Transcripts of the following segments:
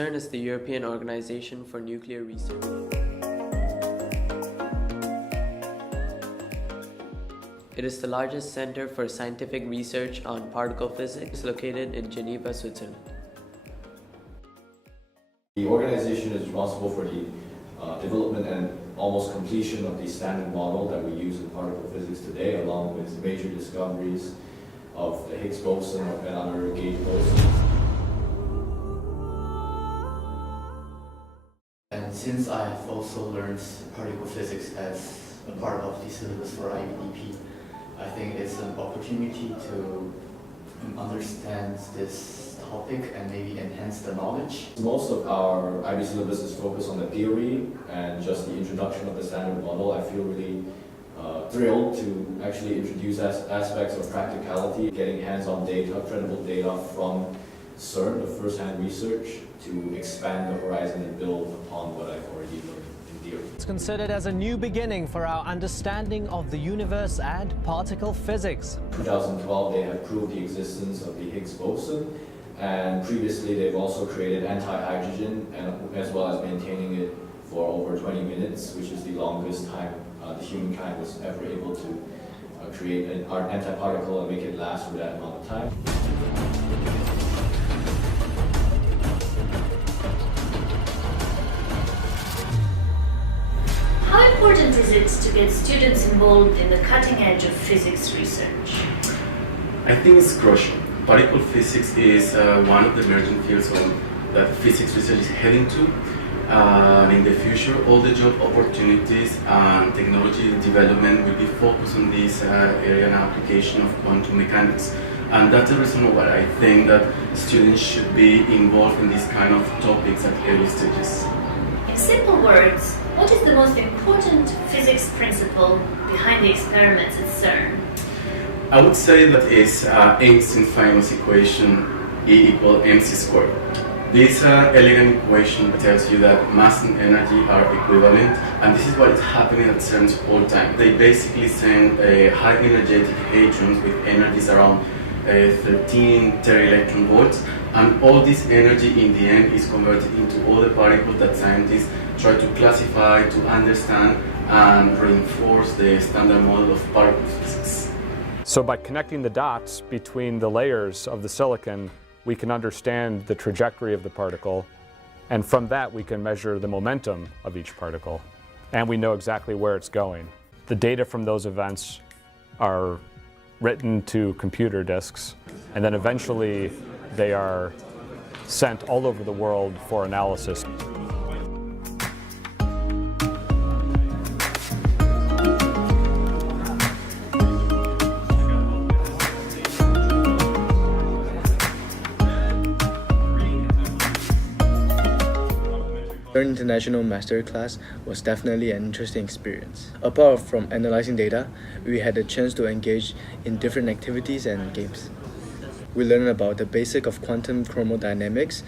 CERN is the European Organization for Nuclear Research. It is the largest center for scientific research on particle physics located in Geneva, Switzerland. The organization is responsible for the development and almost completion of the standard model that we use in particle physics today, along with major discoveries of the Higgs boson and other gauge bosons. And since I have also learned particle physics as a part of the syllabus for IBDP, I think it's an opportunity to understand this topic and maybe enhance the knowledge. Most of our IB syllabus is focused on the theory and just the introduction of the standard model. I feel really thrilled to actually introduce aspects of practicality, getting hands-on data, credible data from CERN, the first-hand research, to expand the horizon and build upon what I've already learned in theory. It's considered as a new beginning for our understanding of the universe and particle physics. In 2012, they have proved the existence of the Higgs boson, and previously they've also created anti-hydrogen, and as well as maintaining it for over 20 minutes, which is the longest time the humankind was ever able to create an antiparticle and make it last for that amount of time. How important is it to get students involved in the cutting edge of physics research? I think it's crucial. Particle physics is one of the emerging fields that physics research is heading to. In the future, all the job opportunities and technology development will be focused on this area and application of quantum mechanics. And that's the reason why I think that students should be involved in these kind of topics at early stages. In simple words, what is the most important physics principle behind the experiments at CERN? I would say that it's Einstein's famous equation E = mc squared. This elegant equation tells you that mass and energy are equivalent, and this is what is happening at CERN all the time. They basically send high energetic hadrons with energies around 13 tera-electron volts, and all this energy in the end is converted into all the particles that scientists try to classify, to understand, and reinforce the standard model of particle physics. So by connecting the dots between the layers of the silicon, we can understand the trajectory of the particle, and from that we can measure the momentum of each particle, and we know exactly where it's going. The data from those events are written to computer disks, and then eventually they are sent all over the world for analysis. CERN International Masterclass was definitely an interesting experience. Apart from analyzing data, we had a chance to engage in different activities and games. We learned about the basic of quantum chromodynamics,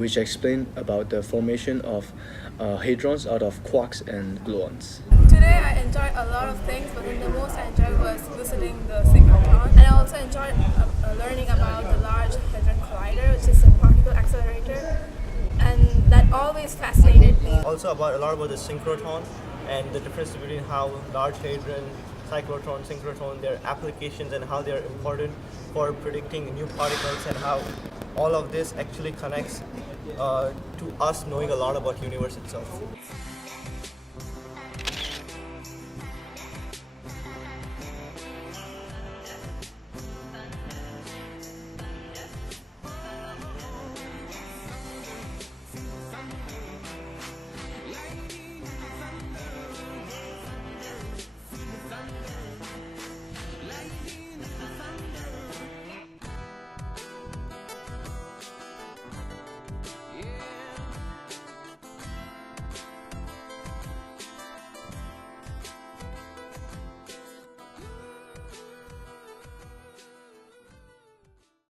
which explained about the formation of hadrons out of quarks and gluons. Today I enjoyed a lot of things, but the most I enjoyed was visiting the synchrotron. And I also enjoyed learning about the Large Hadron Collider, which is a particle accelerator. And that always fascinated me. Also a lot about the synchrotron and the difference between how large hadron, cyclotron, synchrotron, their applications and how they are important for predicting new particles, and how all of this actually connects to us knowing a lot about the universe itself.